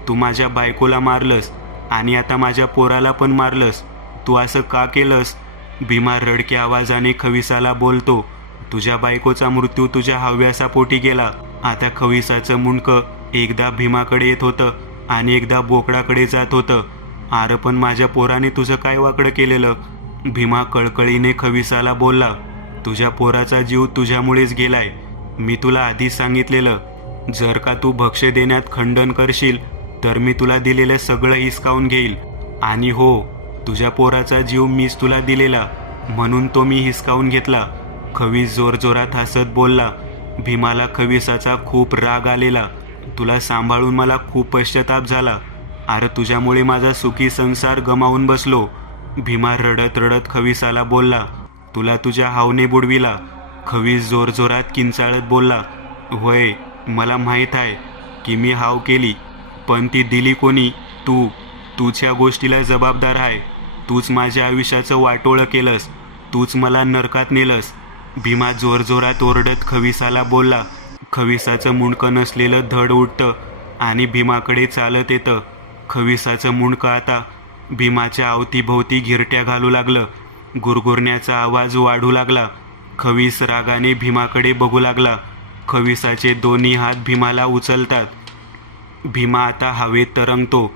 तू माझ्या बायकोला मारलंस आणि आता माझ्या पोराला पण मारलंस. तू असं का केलंस? भीमा रडक्या आवाजाने खविसाला बोलतो. तुझ्या बायकोचा मृत्यू तुझ्या हव्यासापोटी गेला. आता खविसाचं मुंडकं एकदा भीमाकडे येत होतं आणि एकदा बोकडाकडे जात होतं. अरे पण माझ्या पोराने तुझं काय वाकडं केलेलं? भीमा कळकळीने खविसाला बोलला. तुझ्या पोराचा जीव तुझ्यामुळेच गेलाय. मी तुला आधीच सांगितलेलं, जर का तू भक्ष देण्यात खंडन करशील तर मी तुला दिलेलं सगळं हिसकावून घेईल. आणि हो, तुझ्या पोराचा जीव मीच तुला दिलेला म्हणून तो मी हिसकावून घेतला. खवीस जोरजोरात हसत बोलला. भीमाला खविसाचा खूप राग आलेला. तुला सांभाळून मला खूप पश्चाताप झाला. अरे तुझ्यामुळे माझा सुखी संसार गमावून बसलो. भीमा रडत रडत खविसाला बोलला. तुला तुझ्या हावने बुडविला. खवीस जोरजोरात किंचाळत बोलला. होय, मला माहीत आहे की मी हाव केली, पण ती दिली कोणी? तूच ह्या गोष्टीला जबाबदार आहे. तूच माझ्या आयुष्याचं वाटोळं केलंस. तूच मला नरकात नेलंस. भीमा जोरजोरात ओरडत खविसाला बोलला. खविसाचं मुंडकं नसलेलं धड उडतं आणि भीमाकडे चालत येतं. खविसाचं मुंडकं आता भीमाच्या अवतीभोवती घिरट्या घालू लागलं. गुरगुरण्याचा आवाज वाढू लागला. खवीस रागाने भीमाकडे बघू लागला. खविसाचे दोन्ही हात भीमाला उचलतात. भीमा आता हवेत तरंगतो.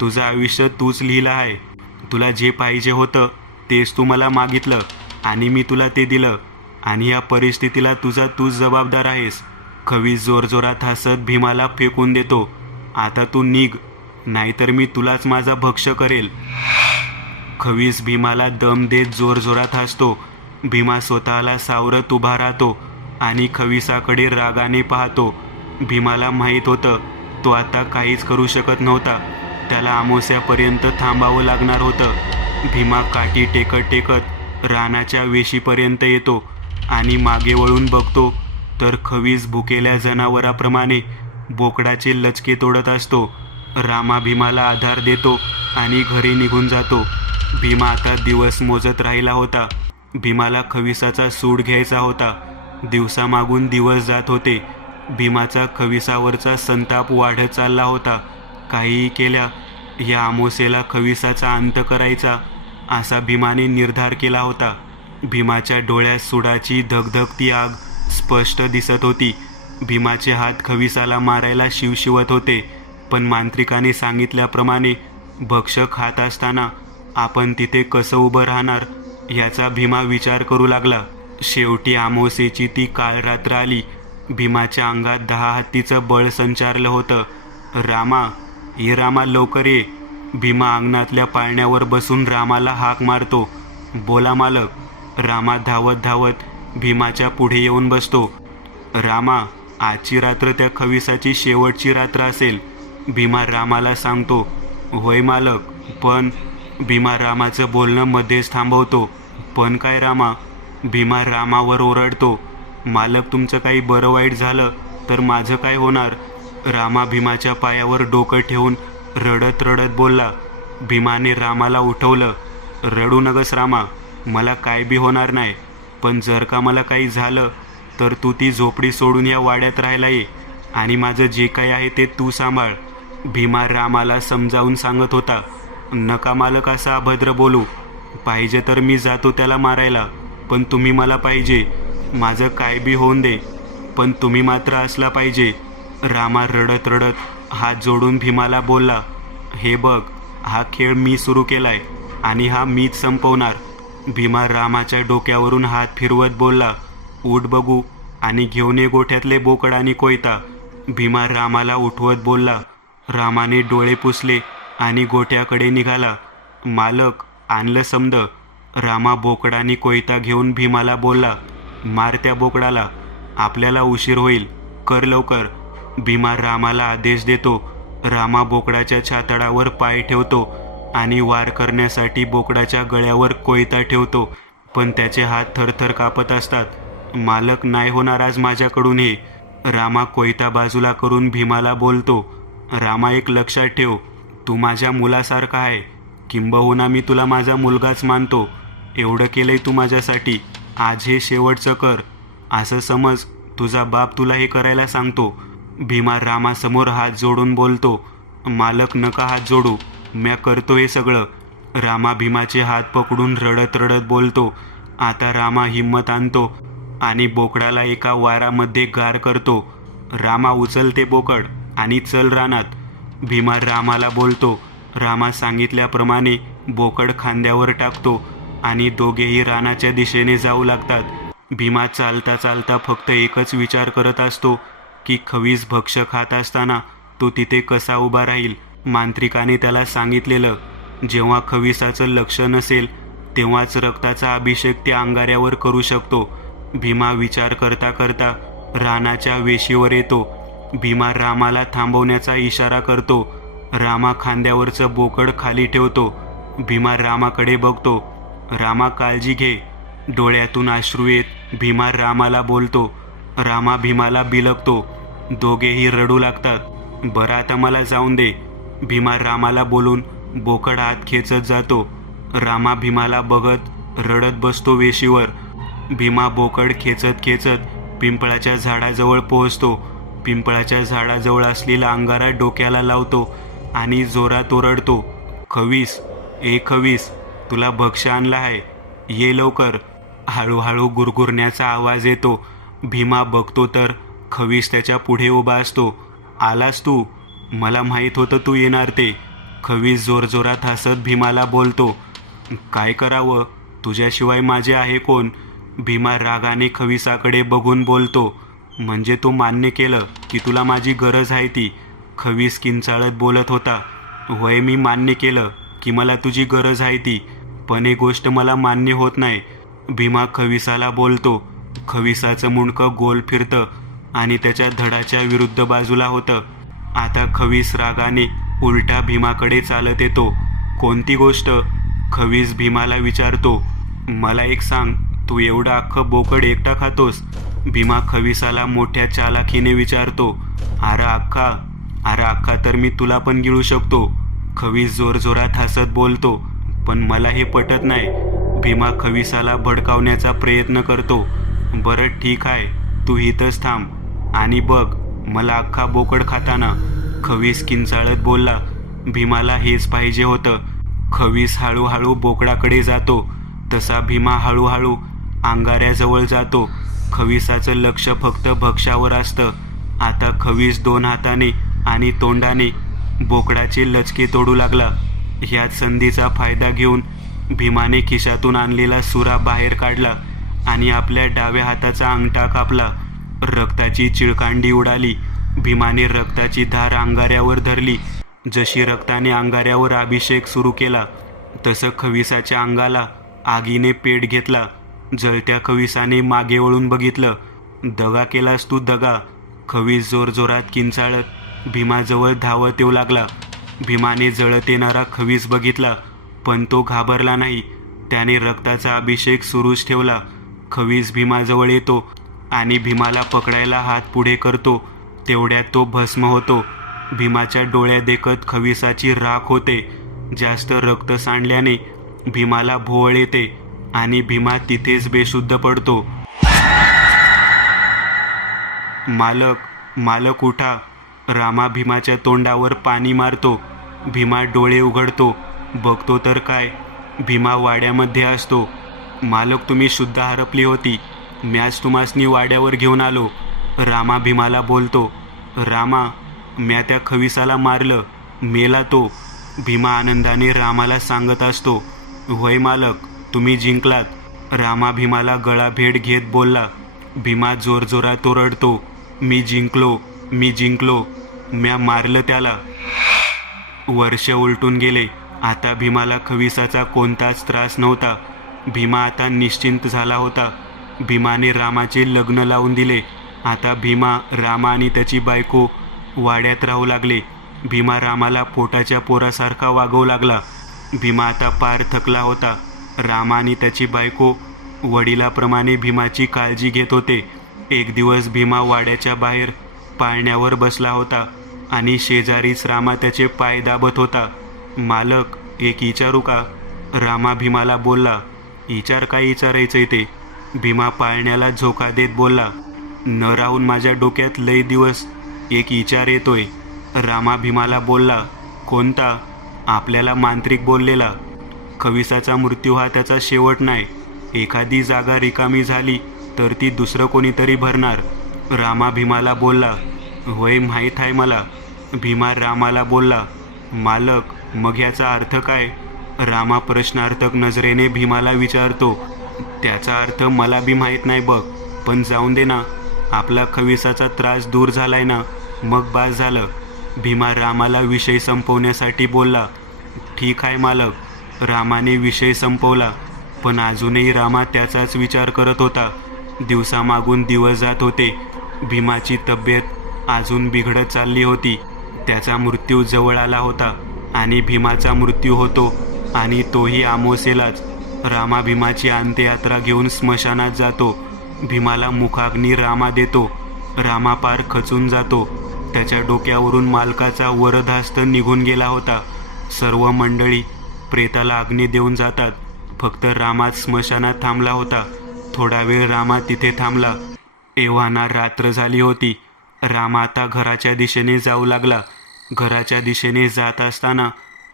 तुझं आयुष्य तूच लिहिलं आहे. तुला जे पाहिजे होतं तेच तू मला मागितलं आणि मी तुला ते दिलं आणि या परिस्थितीला तूच जबाबदार आहेस. खवीस जोरजोरात हसत भीमाला फेकून देतो. आता तू निघ, नाहीतर मी तुलाच माझा भक्ष करेल. खवीस भीमाला दम देत जोरजोरात हसतो. भीमा स्वतःला सावरत उभा राहतो आणि खविसाकडे रागाने पाहतो. भीमाला माहीत होतं तो आता काहीच करू शकत नव्हता. त्याला अमावस्यापर्यंत थांबावं लागणार होतं. भीमा काठी टेकत टेकत रानाच्या वेशीपर्यंत येतो आणि मागे वळून बघतो तर खवीस भुकेल्या जनावराप्रमाणे बोकडाचे लचके तोडत असतो. रामा भीमाला आधार देतो आणि घरी निघून जातो. भीमा आता दिवस मोजत राहिला होता. भीमाला खविसाचा सूड घ्यायचा होता. दिवसामागून दिवस जात होते. भीमाचा खविसावरचा संताप वाढत चालला होता. काहीही केल्या या अमावस्येला खविसाचा अंत करायचा असा भीमाने निर्धार केला होता. भीमाच्या डोळ्यात सुडाची धगधगती आग स्पष्ट दिसत होती. भीमाचे हात खविसाला मारायला शिवशिवत होते, पण मांत्रिकाने सांगितल्याप्रमाणे भक्षक हात असताना आपण तिथे कसं उभं राहणार याचा भीमा विचार करू लागला. शेवटी अमावस्येची ती काळ रात्र आली. भीमाच्या अंगात 10 हत्तीचं बळ संचारलं होतं. रामा, ये रामा, लवकर ये. भीमा अंगणातल्या पाळण्यावर बसून रामाला हाक मारतो. बोला मालक. रामा धावत धावत भीमाच्या पुढे येऊन बसतो. रामा, आजची रात्र त्या खविसाची शेवटची रात्र असेल. भीमा रामाला सांगतो. होय मालक, पण भीमा रामाचं बोलणं मध्येच थांबवतो. पण काय रामा? भीमा रामावर ओरडतो. मालक, तुमचं काही बरं वाईट झालं तर माझं काय होणार? रामा भीमाच्या पायावर डोकं ठेवून रडत रडत बोलला. भीमाने रामाला उठवलं. रडू नगस रामा, मला काय बी होणार नाही. पण जर का मला काही झालं तर तू ती झोपडी सोडून या वाड्यात राहायला ये आणि माझं जे काही आहे ते तू सांभाळ. भीमा रामाला समजावून सांगत होता. नका मालक असं अभद्र बोलू. पाहिजे तर मी जातो त्याला मारायला, पण तुम्ही मला पाहिजे. माझं काय बी होऊन दे, पण तुम्ही मात्र असला पाहिजे. रामा रडत रडत हात जोडून भीमाला बोलला. हे बघ, हा खेळ मी सुरू केलाय आणि हा मीच संपवणार. भीमा रामाच्या डोक्यावरून हात फिरवत बोलला. उठ बघू आणि घेऊन ये गोठ्यातले बोकड आणि कोयता. भीमा रामाला उठवत बोलला. रामाने डोळे पुसले आणि गोठ्याकडे निघाला. मालक, आणलं समद. रामा बोकड आणि कोयता घेऊन भीमाला बोलला. मार त्या बोकडाला, आपल्याला उशीर होईल, कर लवकर. भीमा रामाला आदेश देतो. रामा बोकडाच्या छातडावर पाय ठेवतो आणि वार करण्यासाठी बोकडाच्या गळ्यावर कोयता ठेवतो, पण त्याचे हात थरथर कापत असतात. मालक, नाही होणार आज माझ्याकडून हे. रामा कोयता बाजूला करून भीमाला बोलतो. रामा, एक लक्षात ठेव, तू माझ्या मुलासारखा आहे, किंबहुना मी तुला माझा मुलगाच मानतो. एवढं केलंय तू माझ्यासाठी, आज हे शेवटचं कर. असं समज तुझा बाप तुला हे करायला सांगतो. भीमा रामासमोर हात जोडून बोलतो, मालक नका हात जोडू, म्या करतो हे सगळं. रामा भीमाचे हात पकडून रडत रडत बोलतो. आता रामा हिंमत आणतो आणि बोकडाला एका वारामध्ये गार करतो. रामा उचल ते बोकड आणि चल रानात. भीमा रामाला बोलतो. रामा सांगितल्याप्रमाणे बोकड खांद्यावर टाकतो आणि दोघेही रानाच्या दिशेने जाऊ लागतात. भीमा चालता चालता फक्त एकच विचार करत असतो की खवीस भक्ष्य खात असताना तो तिथे कसा उभा राहील. मांत्रिकाने त्याला सांगितलेलं, जेव्हा खवीसाचं लक्ष नसेल तेव्हाच रक्ताचा अभिषेक त्या अंगाऱ्यावर करू शकतो. भीमा विचार करता करता रानाच्या वेशीवर येतो. भीमा रामाला थांबवण्याचा इशारा करतो. रामा खांद्यावरचं बोकड खाली ठेवतो. भीमा रामाकडे बघतो. रामा काळजी घे. डोळ्यातून अश्रू येत भीमा रामाला बोलतो. रामा भीमाला बिलगतो. दोघेही रडू लागतात. बरं आता मला जाऊन दे. भीमा रामाला बोलून बोकड आत खेचत जातो. रामा भीमाला बघत रडत बसतो वेशीवर. भीमा बोकड खेचत खेचत पिंपळाच्या झाडाजवळ पोहोचतो. पिंपळाच्या झाडाजवळ असलेला अंगारा डोक्याला लावतो आणि जोरात ओरडतो, खवीस, ए खवीस, तुला भक्ष्य आणला आहे, ये लवकर. हळूहळू गुरगुरण्याचा आवाज येतो. भीमा बघतो तर खवीस त्याच्या पुढे उभा असतो. आलास तू? मला माहीत होतं तू येणार ते. खवीस जोरजोरात हसत भीमाला बोलतो, काय करावं, तुझ्याशिवाय माझे आहे कोण? भीमा रागाने खवीसाकडे बघून बोलतो, म्हणजे तू मान्य केलं की तुला माझी गरज आहे ती. खवीस किंचाळत बोलत होता, होय मी मान्य केलं की मला तुझी गरज आहे ती, पण एक गोष्ट मला मान्य होत नाही. भीमा खवीसाला बोलतो. खवीसाचं मुंडकं गोल फिरतं आणि त्याच्या धडाच्या विरुद्ध बाजूला होतं. आता खवीस रागाने उलटा भीमाकडे चालत येतो. कोणती गोष्ट? खवीस भीमाला विचारतो. मला एक सांग, तू एवढं अख्खं बोकड एकटा खातोस? भीमा खवीसाला मोठ्या चालाखीने विचारतो. अरे अख्खा तर मी तुला पण गिळू शकतो. खवीस जोरजोरात हसत बोलतो, पण मला हे पटत नाही. भीमा खवीसाला भडकावण्याचा प्रयत्न करतो. बरं ठीक आहे, तू इथंच थांब आणि बघ मला अख्खा बोकड खाताना. खवीस किंचाळत बोलला. भीमाला हेच पाहिजे होतं. खवीस हळूहळू बोकडाकडे जातो. तसा भीमा हळूहळू अंगाऱ्याजवळ जातो. खवीसाचं लक्ष फक्त भक्ष्यावर असतं. आता खवीस 2 हाताने आणि तोंडाने बोकडाचे लचके तोडू लागला. ह्यात संधीचा फायदा घेऊन भीमाने खिशातून आणलेला सुरा बाहेर काढला आणि आपल्या डाव्या हाताचा अंगठा कापला. रक्ताची चिळकांडी उडाली. भीमाने रक्ताची धार अंगाऱ्यावर धरली. जशी रक्ताने अंगाऱ्यावर अभिषेक सुरू केला तसं खवीसाच्या अंगाला आगीने पेट घेतला. जळत्या खवीसाने मागे वळून बघितलं. दगा केलास तू, दगा. खवीस जोरजोरात किंचाळत भीमाजवळ धावत येऊ लागला. भीमाने जळत येणारा खवीस बघितला, पण तो घाबरला नाही. त्याने रक्ताचा अभिषेक सुरूच ठेवला. खवीस भीमाजवळ येतो आणि भीमाला पकडायला हात पुढे करतो. तेवढ्यात तो भस्म होतो. भीमाच्या डोळ्यात देखत खवीसाची राख होते. जास्त रक्त सांडल्याने भीमाला भोवळ येते आणि भीमा तिथेच बेशुद्ध पडतो. मालक उठा. रामा भीमाच्या तोंडावर पाणी मारतो. भीमा डोळे उघडतो. बघतो तर काय, भीमा वाड्यामध्ये असतो. मालक, तुम्ही शुद्ध हरपली होती. म्याच तुम्हासनी वाड्यावर घेऊन आलो. रामा भीमाला बोलतो. रामा, म्या त्या खवीसाला मारलं, मेला तो. भीमा आनंदाने रामाला सांगत असतो. होय मालक, तुम्ही जिंकलात. रामा भीमाला गळा भेट घेत बोलला. भीमा जोरजोरात ओरडतो, मी जिंकलो, म्या मारलं त्याला. वर्ष उलटून गेले. आता भीमाला खवीसाचा कोणताच त्रास नव्हता. भीमा आता निश्चिंत झाला होता. भीमाने रामाचे लग्न लावून दिले. आता भीमा, रामा आणि त्याची बायको वाड्यात राहू लागले. भीमा रामाला पोटाच्या पोरासारखा वागवू लागला. भीमा आता पार थकला होता. रामा आणि त्याची बायको वडिलाप्रमाणे भीमाची काळजी घेत होते. एक दिवस भीमा वाड्याच्या बाहेर पाळण्यावर बसला होता आणि शेजारीच रामा त्याचे पाय दाबत होता. मालक, एक विचारू का? रामा भीमाला बोलला. विचार काय विचारायचंय ते? भीमा पाळण्याला झोका देत बोलला. न राहून माझ्या डोक्यात लय दिवस एक विचार येतोय. रामा भीमाला बोलला. कोणता? आपल्याला मांत्रिक बोललेला. खविसाचा मृत्यू हा त्याचा शेवट नाही. एखादी जागा रिकामी झाली तर ती दुसरं कोणीतरी भरणार. रामा भीमाला बोलला. होय, माहीत आहे मला. भीमा रामाला बोलला. मालक, मग याचा अर्थ काय? रामा प्रश्नार्थक नजरेने भीमाला विचारतो. त्याचा अर्थ मला बी माहीत नाही बघ, पण जाऊन दे ना. आपला खविसाचा त्रास दूर झालाय ना, मग बास झालं. भीमा रामाला विषय संपवण्यासाठी बोलला. ठीक आहे मालक. रामाने विषय संपवला, पण अजूनही रामा त्याचाच विचार करत होता. दिवसामागून दिवस जात होते. भीमाची तब्येत अजून बिघडत चालली होती. त्याचा मृत्यू जवळ आला होता आणि भीमाचा मृत्यू होतो, आणि तोही अमावास्येलाच. रामा भीमाची अंत्ययात्रा घेऊन स्मशानात जातो. भीमाला मुखाग्नी रामा देतो. रामा पार खचून जातो. त्याच्या डोक्यावरून मालकाचा वरदहस्त निघून गेला होता. सर्व मंडळी प्रेताला अग्नी देऊन जातात. फक्त रामाच स्मशानात थांबला होता. थोडा वेळ रामा तिथे थांबला. एव्हाना रात्र झाली होती. रामा आता घराच्या दिशेने जाऊ लागला. घराच्या दिशेने जात असताना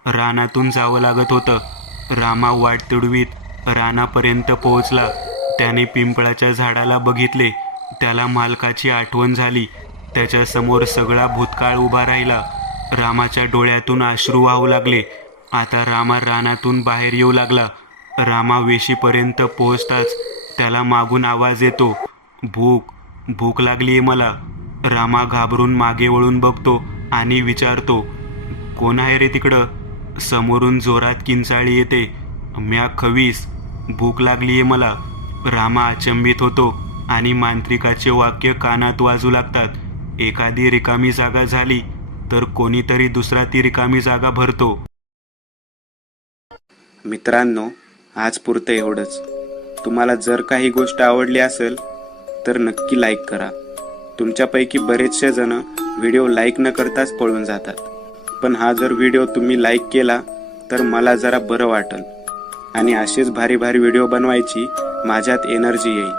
रानातून जावं लागत होतं. रामा वाट तुडवीत रानापर्यंत पोहोचला. त्याने पिंपळाच्या झाडाला बघितले. त्याला मालकाची आठवण झाली. त्याच्यासमोर सगळा भूतकाळ उभा राहिला. रामाच्या डोळ्यातून अश्रू वाहू लागले. आता रामा रानातून बाहेर येऊ लागला. रामा वेशीपर्यंत पोहोचताच त्याला मागून आवाज येतो. भूक लागलीये मला. रामा घाबरून मागे वळून बघतो आणि विचारतो, कोण आहे रे तिकडं? समोरून जोरात किंचाळी येते. म्या खवीस, भूक लागलीये मला. रामा अचंबित होतो आणि मांत्रिकाचे वाक्य कानात वाजू लागतात. एखादी रिकामी जागा झाली तर कोणीतरी दुसरा ती रिकामी जागा भरतो. मित्रांनो, आज पुरतं एवढंच. तुम्हाला जर काही गोष्ट आवडली असेल तर नक्की लाईक करा. तुमच्यापैकी बरेचसे जण व्हिडिओ लाईक न करताच पळून जातात, पण हा जर व्हिडिओ तुम्ही लाईक केला तर मला जरा बरं वाटेल आणि असेच भारी भारी व्हिडिओ बनवायची माझ्यात एनर्जी येईल.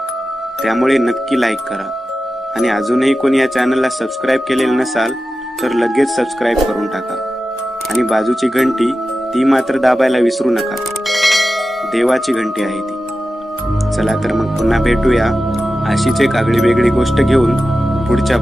त्यामुळे नक्की लाईक करा. आणि अजूनही कोणी या चॅनलला सबस्क्राईब केलेलं नसाल तर लगेच सबस्क्राईब करून टाका. आणि बाजूची घंटी ती मात्र दाबायला विसरू नका. देवाची घंटी आहे ती. चला तर मग पुन्हा भेटूया अशीच एक आगळी वेगळी गोष्ट घेऊन पुढच्या